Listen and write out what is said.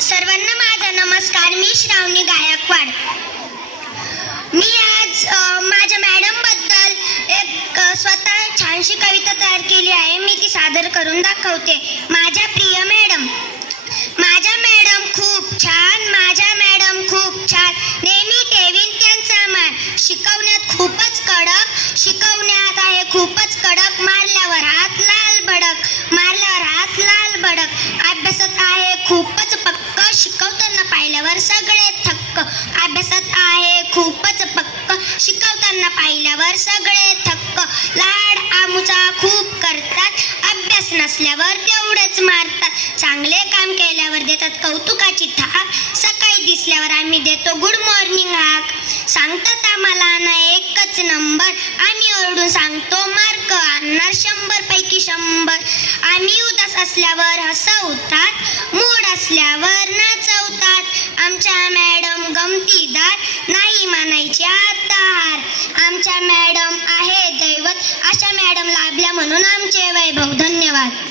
सर्वांना माझा नमस्कार. मी श्रावणी गायकवाड. मी आज माझ्या मॅडम बद्दल एक स्वतः छानशी कविता तयार केली आहे. मी ती सादर करून दाखवते. माझ्या प्रिय मॅडम. माझ्या मॅडम खूप छान, माझ्या मॅडम खूप छान, नेहमी ठेवीन त्यांचा मान. शिकवण्यात खूपच कडक, शिकवण्यात आहे खूपच कडक, मारल्यावर हात लाल भडक, मारल्यावर हात लाल भडक. अभ्यासात आहे खूपच पक्क, शिकवताना पाहिल्यावर सगळे थक्क. अभ्यासात आहे खूपच पक्क, शिकवताना पाहिल्यावर सगळे थक्क. लाड आमुचा खूप करतात, अभ्यास नसल्यावर तेवढेच मारतात. चांगले काम केल्यावर देतात कौतुकाची थाप, सकाळी दिसल्यावर आम्ही देतो गुड मॉर्निंग हाक. सांगतात आम्हाला ना एकच नंबर, आम्ही ओरडून सांगतो मार्क आणणार 100 पैकी 100. आम्ही उदास असल्यावर हसवतात, मूड असल्यावर नाचवतात. आमच्या मॅडम गमतीदार, नाही मानायची आता हार. आमच्या मॅडम आहे दैवत, अशा मॅडम लाभल्या म्हणून आमचे वैभव. धन्यवाद.